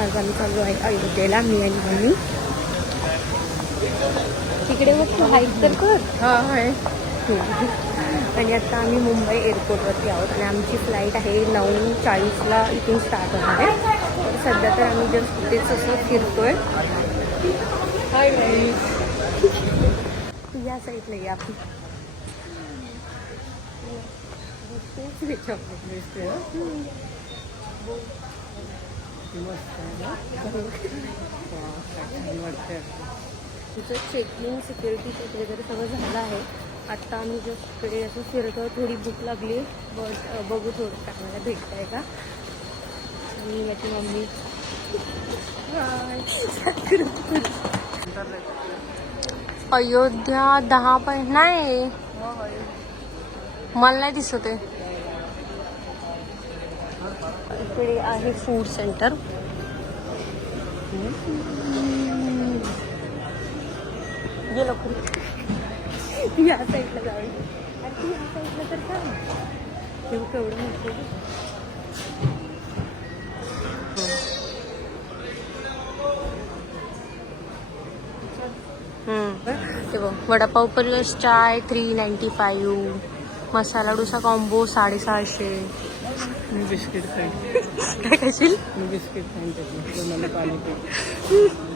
आज आम्ही चाललो आहे अयोध्येला, मी आणि मम्मी. तिकडे मग तू हाईक तर कर. हा आहे. आणि आता आम्ही मुंबई एअरपोर्टवरती आहोत आणि आमची फ्लाईट आहे 9:40ला इथून स्टार्ट होणार आहे. तर सध्या तर आम्ही जस्ट तिथेच असं फिरतोय. Hi guys. तू या साईडला या. तुझं चेकिंग सिक्युरिटी चेक वगैरे सगळं झालं आहे. आत्ता आम्ही जस्ट इकडे असं फिरतो. थोडी भूक लागली, बट बघू थोडं काय मला भेटतं आहे का. आणि माझी मम्मी अयोध्या 10 पॉईंट नाही, मला नाही दिसत आहे. इकडे आहे फूड सेंटर. गेलो या साईडला जाऊ. आणि या साईडला तर काय केवढं म्हटलं. ते बघ, वडापाव प्लस चाय 395, मसाला डोसा कॉम्बो 650. मी बिस्किट खाईन. काय खाशील? मी बिस्किट खाईन त्याची मला पाणी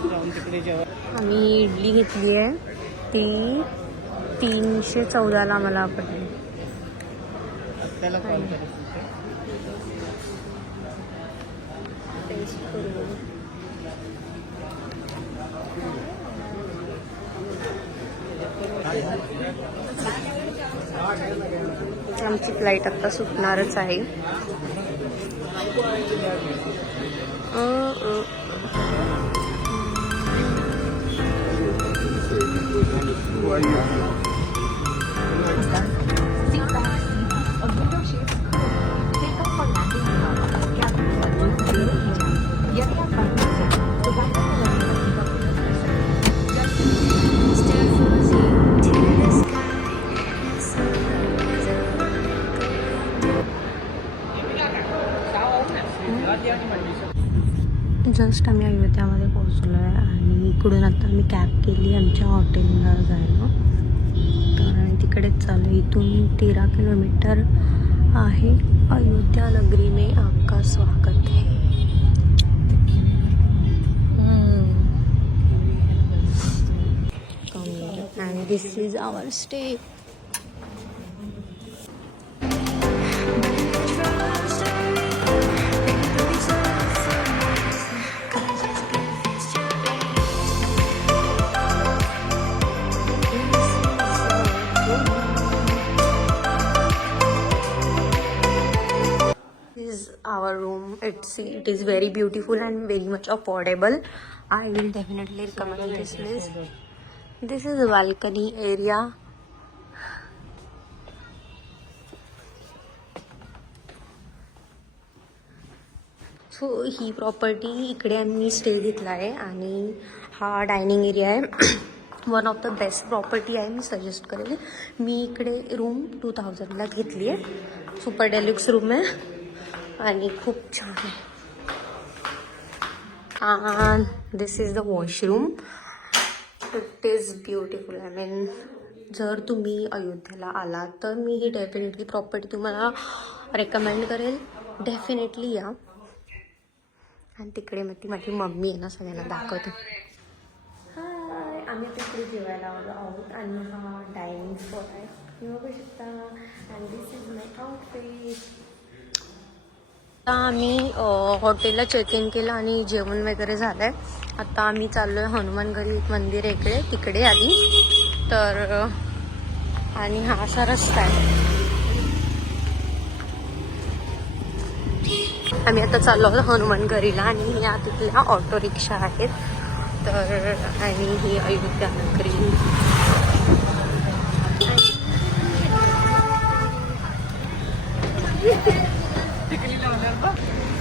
जाऊन तिकडे जेव्हा. आम्ही इडली घेतली आहे, ती 314ला मला पडली. त्याला कॉल करायचं. टेस्ट करू. आमची फ्लाईट आता सुटणारच आहे. जस्ट आम्ही अयोध्यामध्ये पोहोचलो आहे आणि इकडून आता आम्ही कॅब केली आमच्या हॉटेलला जायला. तर आणि तिकडेच चालू. इथून 13 किलोमीटर आहे. अयोध्या नगरी में आपका स्वागत है. आणि this is our stay. Our room, it is very beautiful and very much affordable. I will definitely recommend this place. This is a balcony area. So he property इकडे आम्ही स्टे घेतला आहे आणि हा डायनिंग एरिया आहे. One of the best property आहे, मी suggest करेल. मी इकडे रूम 2000ला घेतली आहे. सुपर डेल्युक्स रूम आहे आणि खूप छान आहे. This is the washroom. It is beautiful. I mean जर तुम्ही अयोध्येला आला तर मी ही डेफिनेटली प्रॉपर्टी तुम्हाला रेकमेंड करेल. डेफिनेटली या. आणि तिकडे मग ती माझी मम्मी आहे ना, सगळ्यांना दाखवते. हाय, आम्ही तिकडे जेवायला आहोत आणि हा डायनिंग स्पॉट आहे, तुम्ही बघू शकता. And this is my outfit. आता आम्ही हॉटेलला चेक इन केलं आणि जेवण वगैरे झालं आहे. आता आम्ही चाललो आहे हनुमानगडी, एक मंदिर आहे इकडे, तिकडे आधी. तर आणि हा असा रस्ता आहे. आम्ही आता चाललो आहोत हनुमानगडीला आणि या तिथल्या ऑटो रिक्षा आहेत. तर आणि ही अयोध्या नगरी.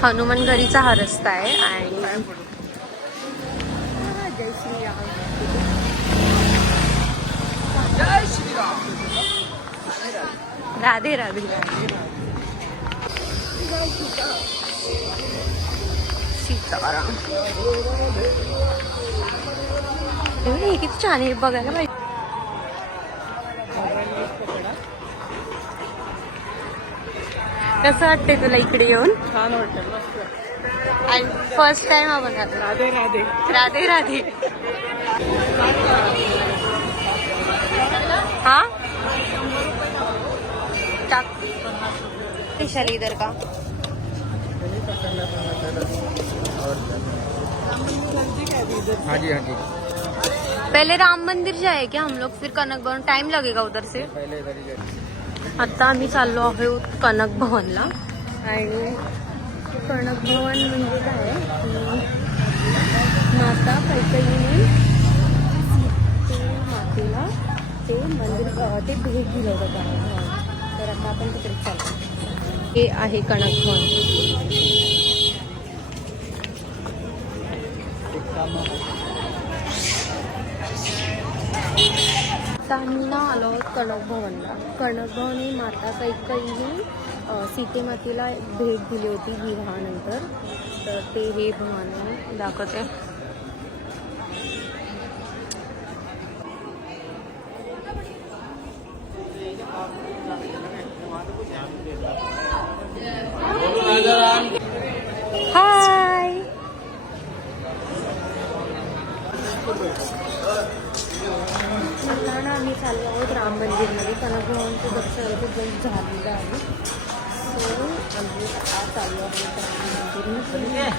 हनुमानगडीचा हा रस्ता आहे. आणि जय श्रीराम. जय श्रीराम. राधे राधे. सीता गुरुद्वारा. हे किती छान आहे बघायला पाहिजे. कसं वाटतंय तुला इकडे येऊन? छान वाटतं. आणि फर्स्ट टाइम आपण राधे राधे. राधे राधे. हा टाक विशाल इधर का. हाँ जी हाँ जी. पहले राम मंदिर जाए क्या हम लोग, फिर कनक भवन. टाइम लगेगा उधर से. पहिले इधर ही जाते. आता आम्ही चाललो आहोत कनक भवनला. आणि कनक भवन म्हणजे काय की माता कैकेयीने सीते मातेला ते मंदिर ते भेट दिलं होतं कनक भवन. तर आता आपण तिकडे चालतो. हे आहे कनक भवन. आता आम्ही ना आलो आहोत कनक भवनला. कनक भवन ही माता कैकेयीने सीते मातेला भेट दिली होती विवाहानंतर. तर ते हे भवन दाखवते. हाय. आता ना आम्ही चाललो आहोत राम मंदिरमध्ये. कनक भवनचं दर्शन जस्ट झालेलं आहे. सो आम्ही आता चाललो आहोत राम मंदिरमध्ये.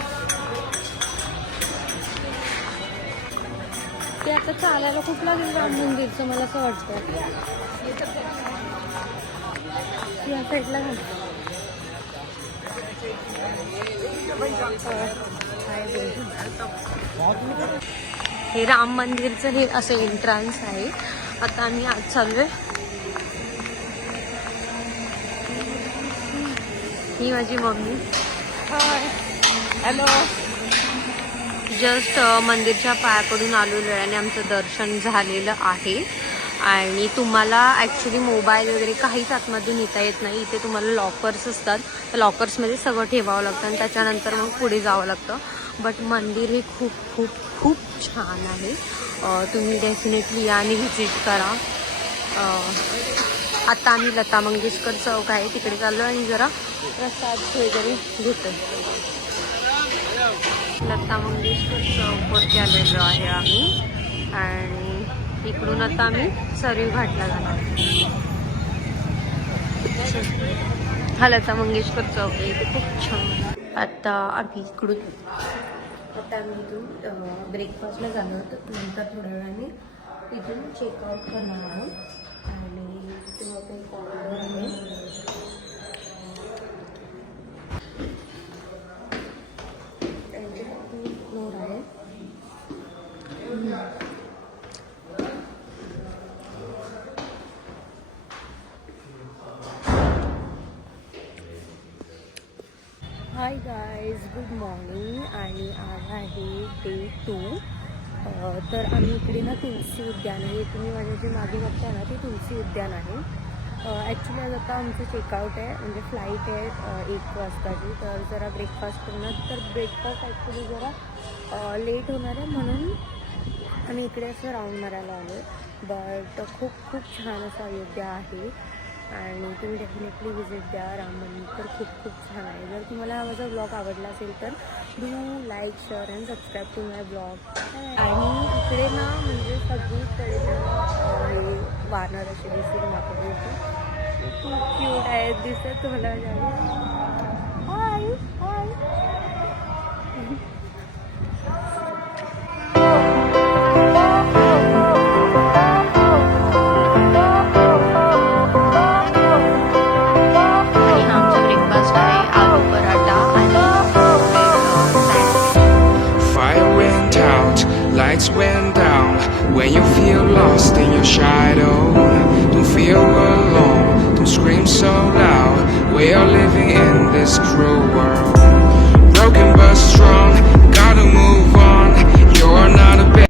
ते आता चालायला खूप लागेल राम मंदिरचं मला असं वाटतं. या साईडला घालतो. हे राम मंदिरचं हे असं एंट्रन्स आहे. आता आम्ही आज चाललोय. ही माझी मम्मी. हाय. हॅलो. जस्ट मंदिरच्या पायाकडून आलेलो आहे आणि आमचं दर्शन झालेलं आहे. आणि तुम्हाला ॲक्च्युली मोबाईल वगैरे काहीच आतमधून येता येत नाही. इथे तुम्हाला लॉकर्स असतात. त्या लॉकर्समध्ये सगळं ठेवावं लागतं आणि त्याच्यानंतर मग पुढे जावं लागतं. बट मंदिर हे खूप खूप खूप छान आहे. तुम्ही डेफिनेटली या आणि व्हिजिट करा. आता आम्ही लता मंगेशकर चौक आहे तिकडे चाललो आणि जरा प्रसाद वगैरे घेतो. लता मंगेशकर चौकवरती आलेलो आहे आम्ही. आणि इकडून आता आम्ही सरयू घाटला जाणार. हा लता मंगेशकर चौक आहे. इथे खूप छान. आता आम्ही इकडून ब्रेकफास्टला जाणार आहोत. नंतर थोड्या वेळाने इथून चेकआउट करणार आहोत. आणि तेव्हा काही कॉरिडॉर आहे. फ्लोर आहे. Hi guys, good morning. आणि आज आहे डे 2. तर आम्ही इकडे ना तुलसी उद्यान आहे. तुम्ही माझ्या जे मागे बघताय ना ते तुलसी उद्यान आहे. ॲक्च्युली आज आता आमचं चेकआउट आहे. म्हणजे फ्लाईट आहे 1 वाजताची. तर जरा ब्रेकफास्ट करणार. तर ब्रेकफास्ट ॲक्च्युली जरा लेट होणार आहे म्हणून आम्ही इकडे असं राऊंड मारायला आलो आहे. बट खूप खूप छान असं अयोध्या आहे. आणि तुम्ही डेफिनेटली व्हिजिट द्या. राम मंदिर तर खूप खूप छान आहे. जर तुम्हाला हा माझा ब्लॉग आवडला असेल तर do like, share and subscribe to my blog. आणि इकडे ना म्हणजे सगळीकडे हे वानर असे दिसून वापरले खूप क्यूट आहेत दिसत तुम्हाला. हाय हाय. Lights went down when you feel lost in your shadow. Don't feel alone, don't scream so loud. We are living in this cruel world. Broken but strong, gotta move on.